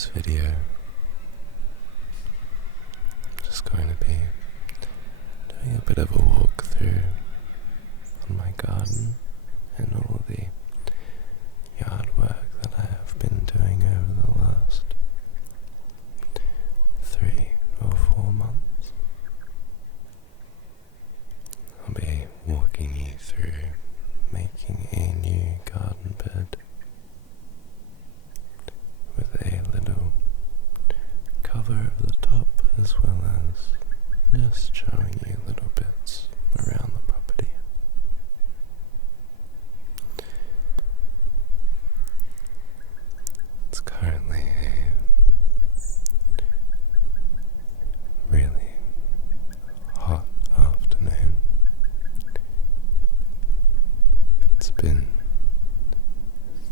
this video, I'm just going to be doing a bit of a walkthrough on my garden and all the yard work that I have been doing over the last 3 or 4 months. I'll be walking you through making a new garden bed with a little cover over the top, as well as just showing you little bits around the property. It's currently a really hot afternoon. It's been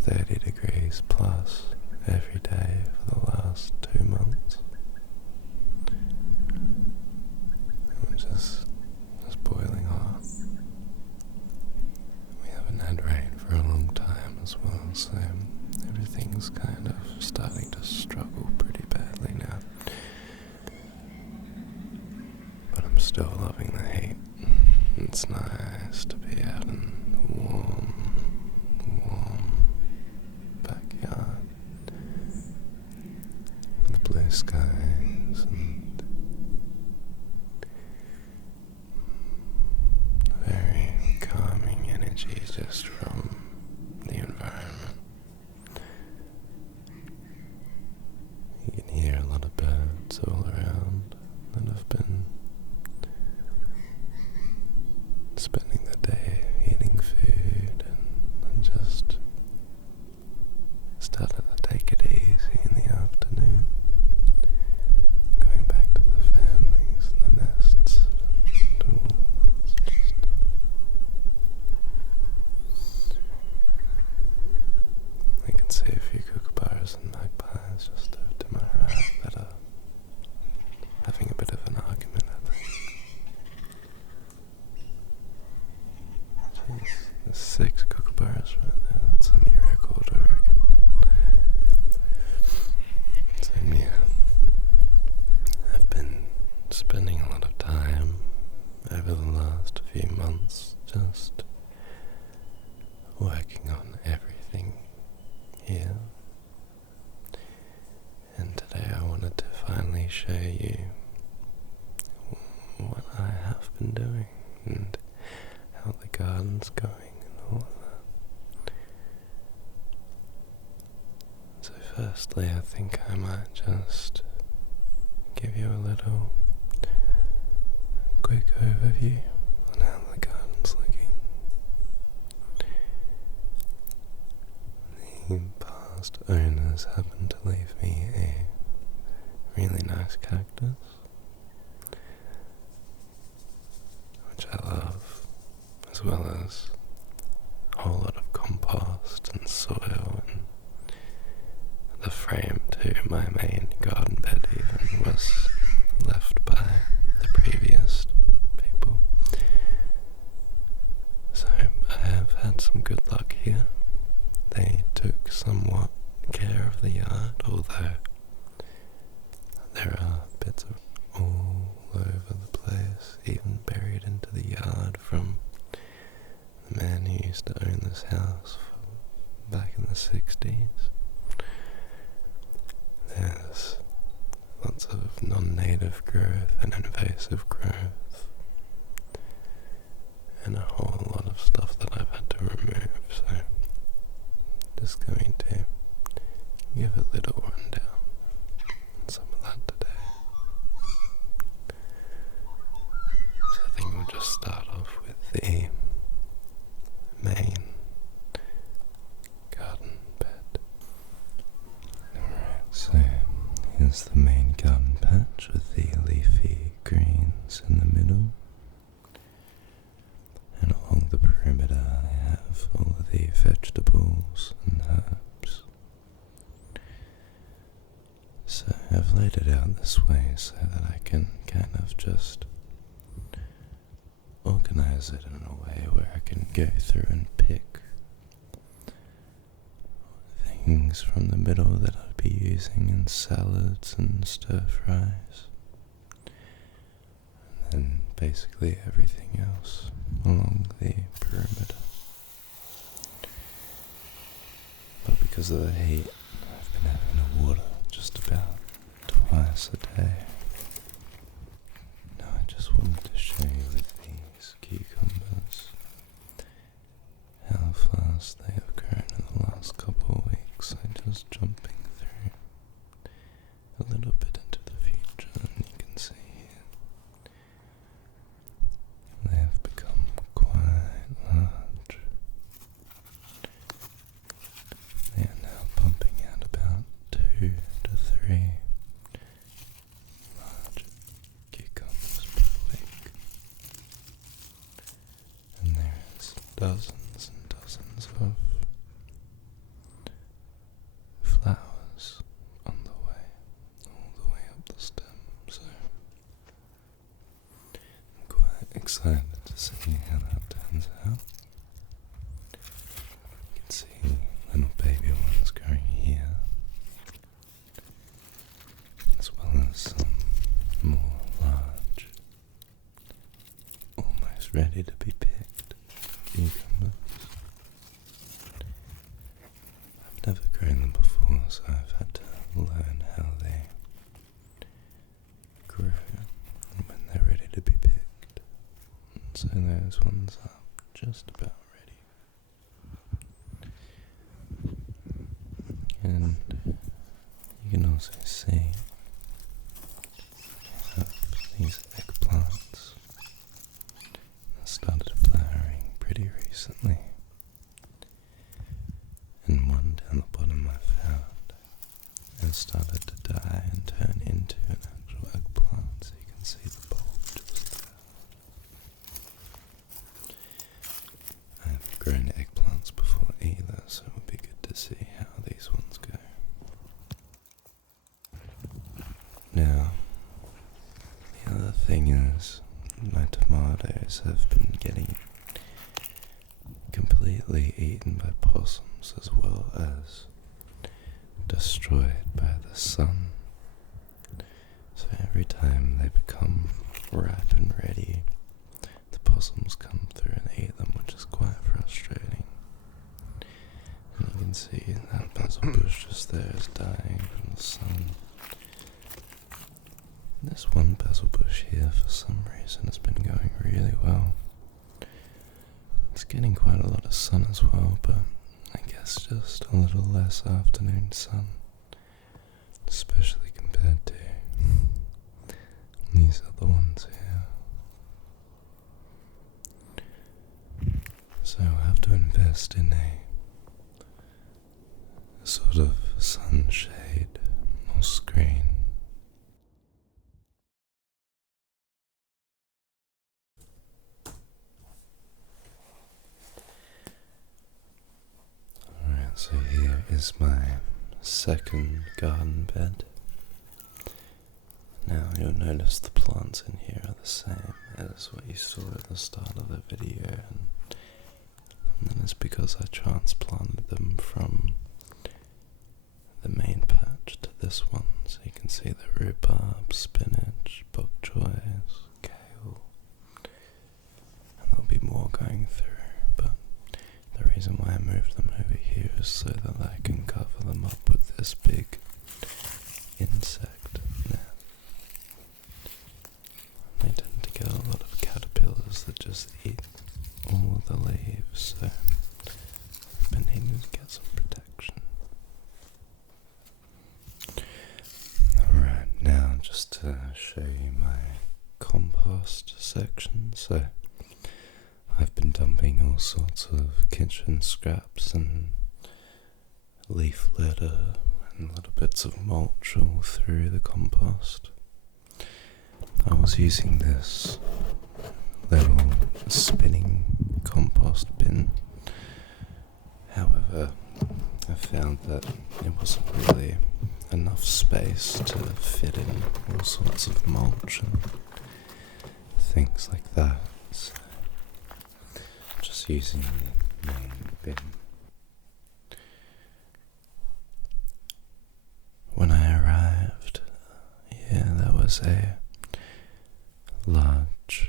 30 degrees plus every day for the last 2 months. It was just boiling hot. We haven't had rain for a long time as well, so everything's kind of starting to struggle pretty badly now. But I'm still loving the heat. It's nice to be out in the warm backyard. The blue skies and very calming energy just from the environment. You can hear a lot of birds all around that have been spending the day eating food and just started to take it easy in the afternoon, going back to the families and the nests and all that. I can see a few kookaburras and magpies just over to my right that are having a bit of an argument, I think. Jeez, there's 6 kookaburras right there. That's a new record, I reckon. So yeah, I've been spending a lot of time over the last few months just working on everything here. And today I wanted to finally show you what I have been doing and how the garden's going and all of that. So firstly, I think I might just give you a little quick overview on how the garden's looking. The past owners happened to leave me a really nice cactus, which I love, as well as a whole lot of compost and soil, and the frame to my main garden bed even was left by the previous people. So I have had some good luck here. They took somewhat care of the yard, although there are bits of all over the place, even buried into the yard from the man who used to own this house back in the 60s. There's lots of non-native growth and invasive growth, and a whole lot of stuff that I've had to remove, so just going to give a little rundown on some of that today. So I think we'll just start off with the main garden bed. Alright, so here's the main garden patch with the leafy greens in the middle. And along the perimeter I have all of the vegetables and herbs. So I've laid it out this way so that I can kind of just organize it in a way where I can go through and pick things from the middle that are be using in salads and stir fries. And then basically everything else along the perimeter. But because of the heat, I've been having to water just about twice a day. Now I just wanted to show you with these cucumbers how fast they have grown in the last couple of weeks. I'm just jumping through a little bit into the future, and you can see here they have become quite large. They are now pumping out about 2 to 3 large cucumbers per week. And there's dozens and dozens of flowers on the way, all the way up the stem, so I'm quite excited to see how that turns out. You can see little baby ones growing here, as well as some more large, almost ready to be picked cucumbers. I've never grown them before, so I've had to learn how they grow when they're ready to be picked. And so those ones are just about ready. And you can also see I have these eggplants that started flowering pretty recently. And one down the bottom I found and started to die and turn into an actual eggplant, so you can see the bulb just there. I haven't grown eggplants before either, so it would be good to see how these ones go. Now, the other thing is, my tomatoes have been getting completely eaten by possums, as well as destroyed by the sun. So every time they become ripe and ready, the possums come through and eat them, which is quite frustrating. And you can see that basil bush just there is dying from the sun. This one basil bush here, for some reason, has been going really well. It's getting quite a lot of sun as well, but I guess just a little less afternoon sun, especially compared to these other ones here. So I'll have to invest in a sort of sunshade or screen. So here is my second garden bed. Now you'll notice the plants in here are the same as what you saw at the start of the video, and that is because I transplanted them from the main patch to this one. So you can see the rhubarb, spinach, bok choys, kale, and there'll be more going through, but the reason why I moved them over here is so that I can cover them up with this big insect net. They tend to get a lot of caterpillars that just eat all of the leaves, so I've been needing to get some protection. Alright, now just to show you my compost section. So I've been dumping all sorts of kitchen scraps and leaf litter and little bits of mulch all through the compost. I was using this little spinning compost bin. However, I found that it wasn't really enough space to fit in all sorts of mulch and things like that. So just using the main bin. was a large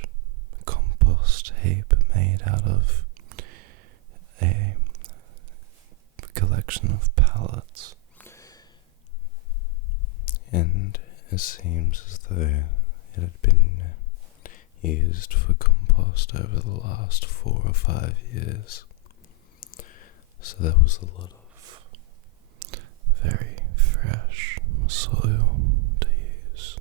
compost heap made out of a collection of pallets, and it seems as though it had been used for compost over the last 4 or 5 years. So there was a lot of very fresh soil to use.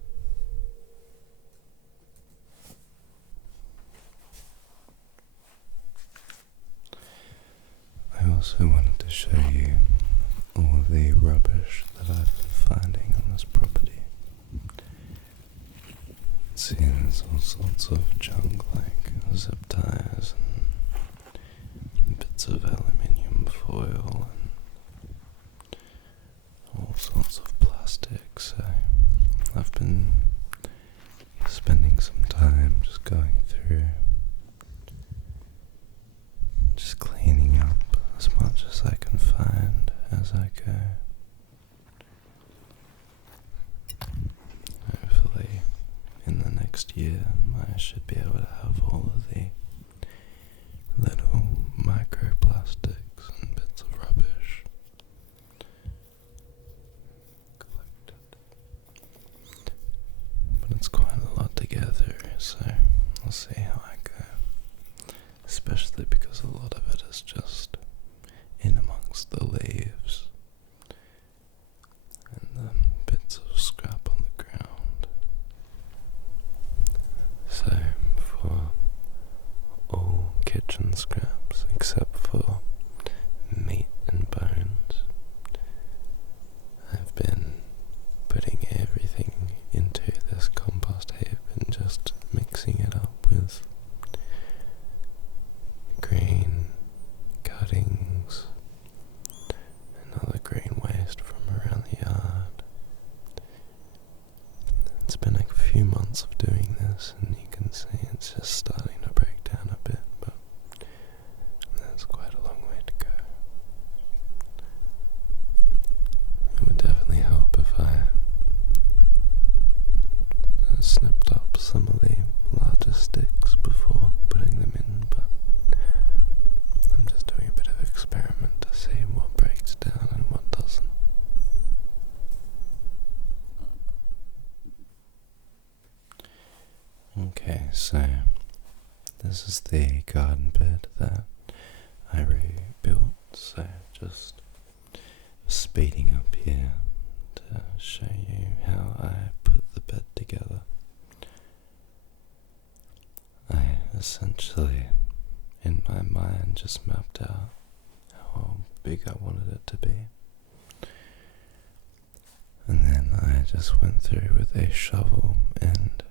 I also wanted to show you all of the rubbish that I've been finding on this property. See, there's all sorts of junk like zip ties and bits of aluminium foil and all sorts of plastics. So I've been spending some time just going through, just cleaning up as much as I can find as I go. Hopefully in the next year I should be able to have all of the little microplastics and bits of rubbish collected. But it's quite a lot to get through, so I'll see how I go. Especially because a lot of it is just in amongst the leaves and the bits of scrap on the ground. So for all kitchen scraps except for meat and bones, I've been putting everything into this compost heap and just mixing it up with green cuttings and other green waste from around the yard. It's been a few months of doing this, and you can see it's just starting to break down a bit, but there's quite a long way to go. It would definitely help if I snipped up some of the larger sticks before putting them in, but I'm just doing a bit of experiment to see what breaks down and what doesn't. Okay, so this is the garden bed that I rebuilt, so just speeding up here to show you how I put the bed together. I essentially, in my mind, just mapped out how big I wanted it to be. And then I just went through with a shovel and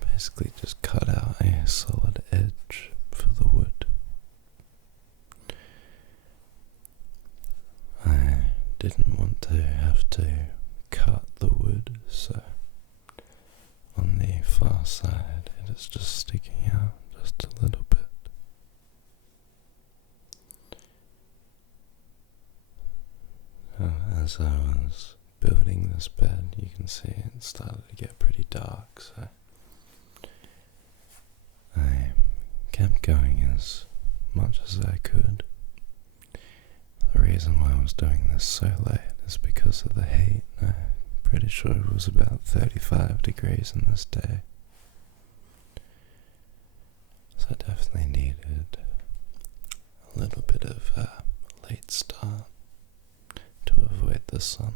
basically just cut out a solid edge for the wood. I didn't want to have to cut the wood, so on the far side it is just sticking out just a little bit. As I was building this bed, you can see it started to get pretty dark, so I kept going as much as I could. The reason why I was doing this so late is because of the heat. I'm pretty sure it was about 35 degrees in this day. So I definitely needed a little bit of a late start to avoid the sun.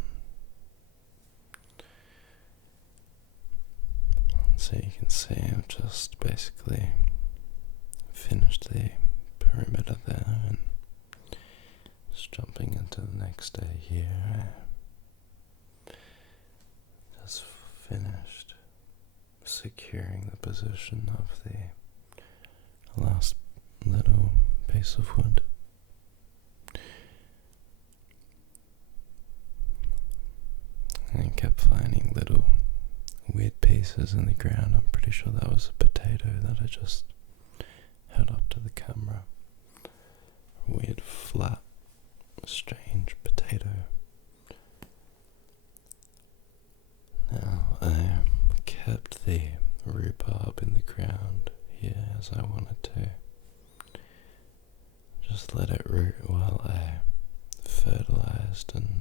So you can see I've just basically finished the perimeter there and just jumping into the next day here. I just finished securing the position of the last little piece of wood. I kept finding little weird pieces in the ground. I'm pretty sure that was a potato that I just held up to the camera. A weird, flat, strange potato. Now, kept the rhubarb in the ground here as I wanted to. Just let it root while I fertilized and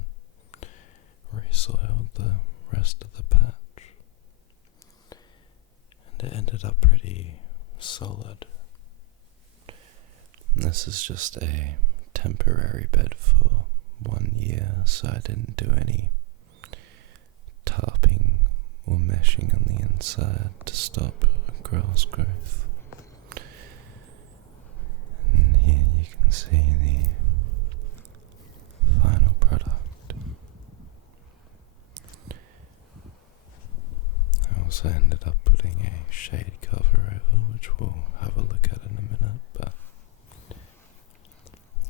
resoiled the rest of the patch. And it ended up pretty solid. And this is just a temporary bed for 1 year, so I didn't do any tarping or meshing on the inside to stop grass growth. And here you can see the final product. I also ended up putting a shade cover over, which we'll have a look at in a minute, but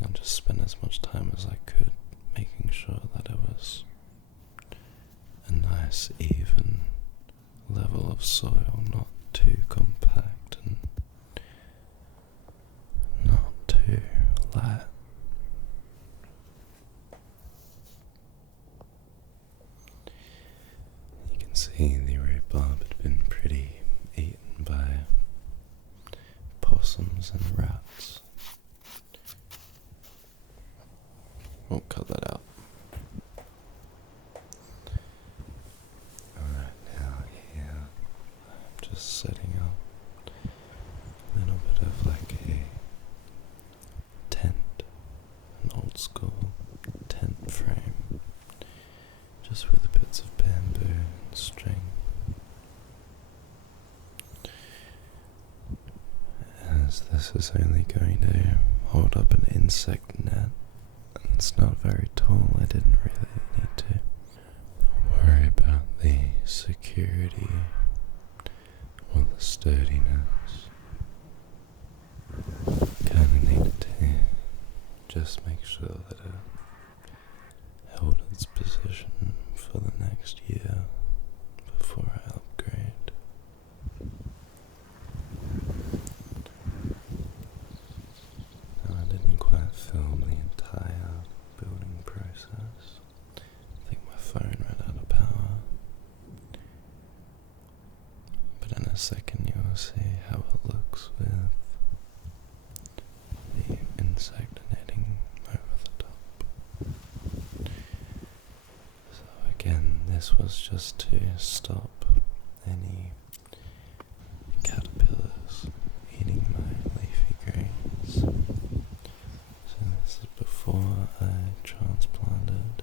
I just spent as much time as I could making sure that it was a nice even level of soil, not too compact and not too light. You can see the rhubarb had been pretty eaten by possums and rats. We'll cut that out. Alright, now here I'm just setting up a little bit of like a tent, an old school tent frame, just with bits of bamboo and string. As this is only going to hold up an insect net, it's not very tall, I didn't really need to worry about the security or the sturdiness. Kinda needed to just make sure that it held its position for the next year before I upgrade. Now, I didn't quite film the entire building process. I think my phone ran out of power. But in a second you will see how it looks with the insect netting over the top. So again, this was just to stop any caterpillars eating my leafy greens. So this is before I transplanted,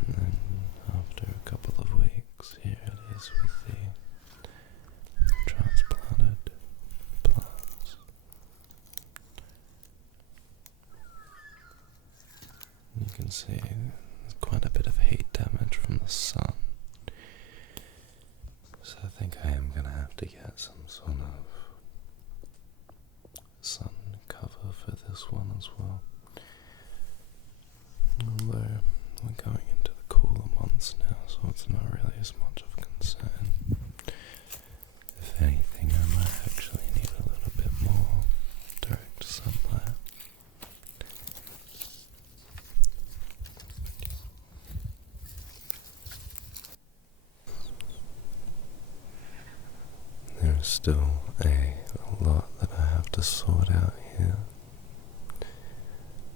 and then after a couple of weeks, here it is with the transplanted plants. You can see there's quite a bit of heat damage from the sun, so I think I am going to have to get some sort of sun cover for this one as well. Although we're going into the cooler months now, so it's not really as much of a concern. If anything, I might actually need a little bit more direct sunlight. There's still a lot that I have to sort out here.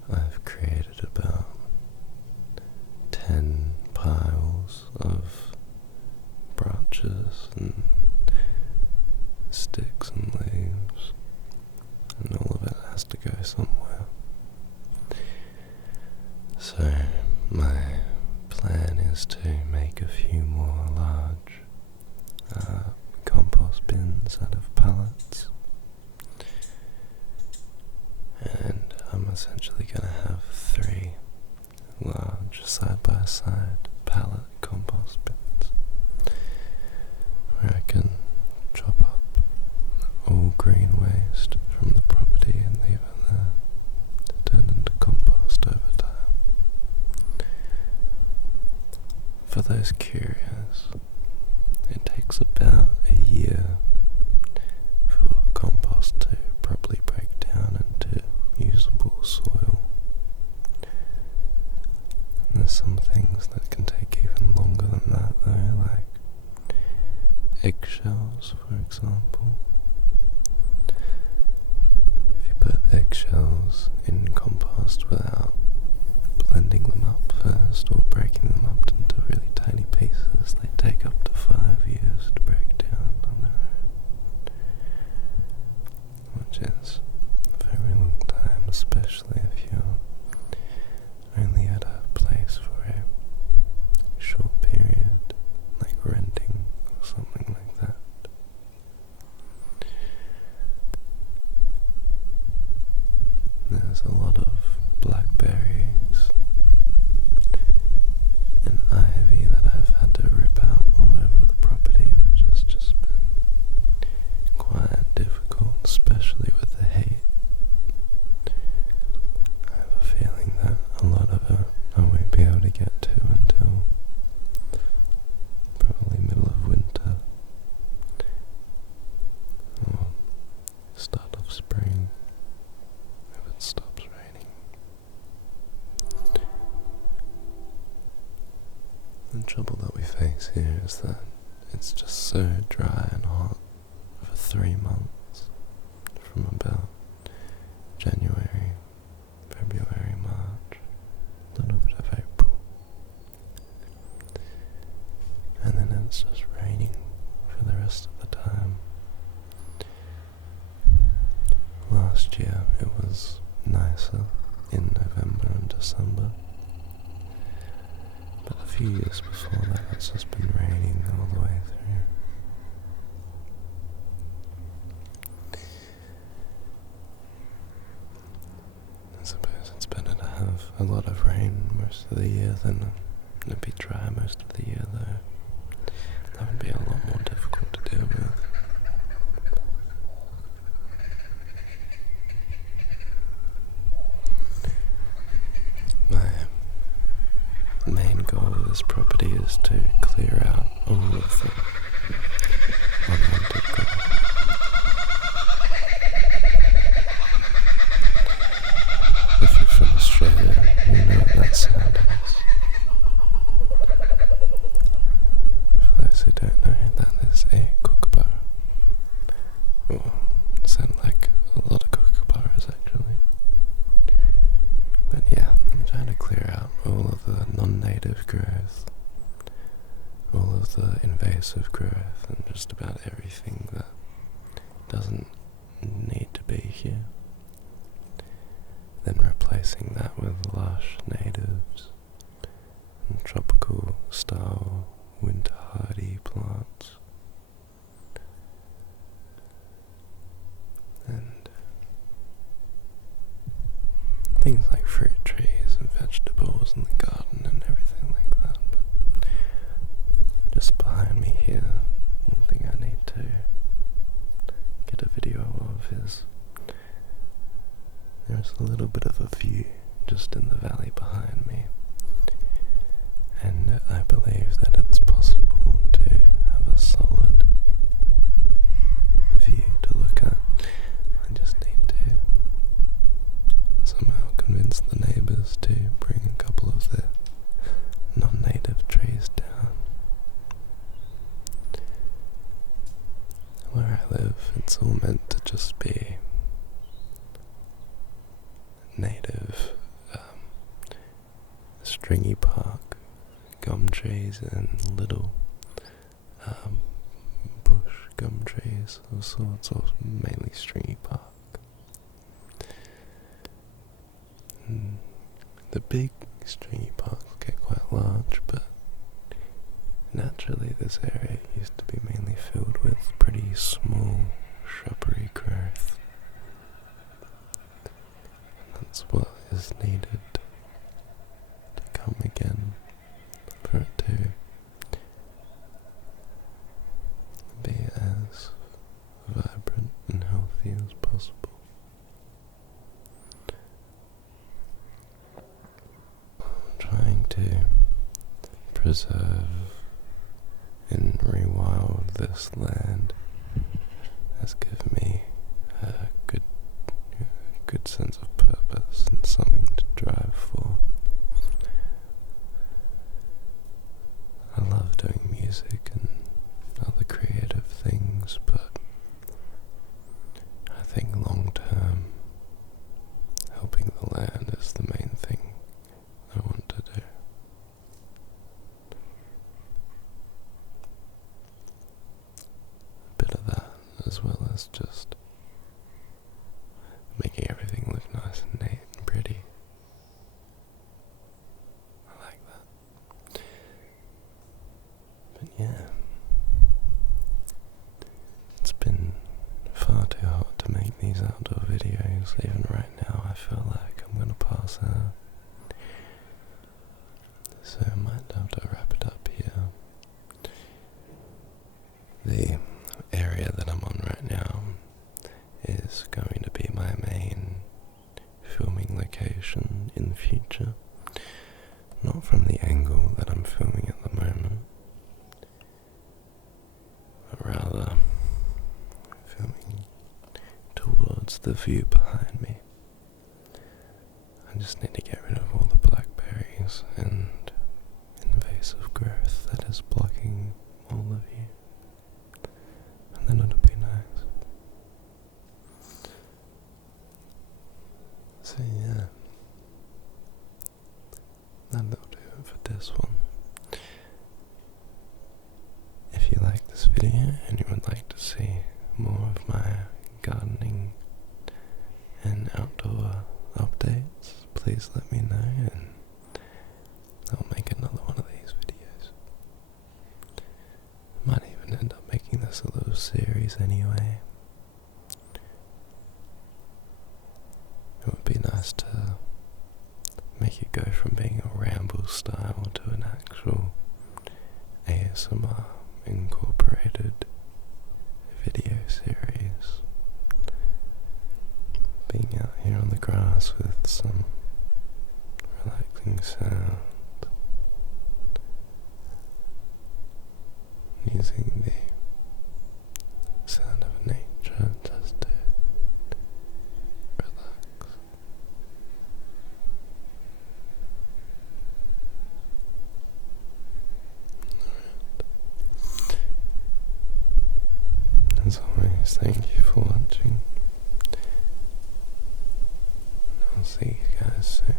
I've created about 10 piles of branches and sticks and leaves, and all of it has to go somewhere. So my plan is to make a few more large compost bins out of pallets, and I'm essentially going to have 3 large side-by-side pallet compost bins where I can chop up all green waste from the property and leave it there to turn into compost over time. For those curious, it takes about a year for compost to properly break down into usable soil. And there's some things that can take even longer than that though, like eggshells in compost without blending them up first or breaking them up into really tiny pieces. They take up to 5 years to break down on their own, which is a very long time, especially if you're only at a place for a short period, like renting or something like that. There's a lot of blackberries and ivy that I've had to rip out all over the property, which has just been quite difficult, especially with the heat. I have a feeling that a lot of it I won't be able to get to until probably middle of winter or start of spring if it stops raining. The trouble that we face here is that it's just so dry and hot for 3 months, from about January, February, March, a little bit of April, and then it's just raining for the rest of the time. Last year it was nicer in November and December, but a few years before that it's just been raining all the way through. I suppose it's better to have a lot of rain most of the year than it be dry most of the year, though. That would be a lot more difficult to deal with. My main goal of this property is to clear out all of the unwanted grass. If you're from Australia, you know what that sound is. For those who don't know, that is a kookaburra. Or sound like a lot of kookaburras actually. But yeah, I'm trying to clear out all of the non-native growth, all of the invasive growth, and just about everything that doesn't need to be here. Then replacing that with lush natives and tropical style winter hardy plants. And things like fruit trees and vegetables in the garden and everything like that. But just behind me here, one thing I need to get a video of is there's a little bit of a view just in the valley behind me, and I believe that it's possible to have a solid view to look at. I just need to somehow convince the neighbours to bring a couple of the non-native trees down. Where I live, it's all meant to just be native stringy bark, gum trees and little bush gum trees of sorts, or mainly stringy bark. The big stringy barks get quite large, but naturally this area used to be mainly filled with pretty small shrubbery growth. And that's what is needed to come again, for it to be as vibrant and healthy as possible. Trying to preserve and rewild this land has given me a good sense of purpose and something to drive for. I love doing music and other creative things, but I think long term as well as just making everything look nice and neat and pretty. I like that. But yeah, it's been far too hot to make these outdoor videos. Even right now I feel like I'm gonna pass out. So I might have to wrap it up here. The area that I'm on right now is going to be my main filming location in the future. Not from the angle that I'm filming at the moment, but rather filming towards the view behind me. I just need to get rid of all the blackberries and invasive growth that is blocking all of you, and then it'll be nice. So yeah, that'll do it for this one. If you like this video and you would like to see more of my gardening and outdoor updates, please let me know and I'll make another one of these videos. Might even end up making this a little series anyway. It would be nice to make it go from being a ramble style to an actual ASMR incorporated video series. Being out here on the grass with some relaxing sound, using the sound of nature just to relax. As always, thank you for watching. I'll see you guys soon.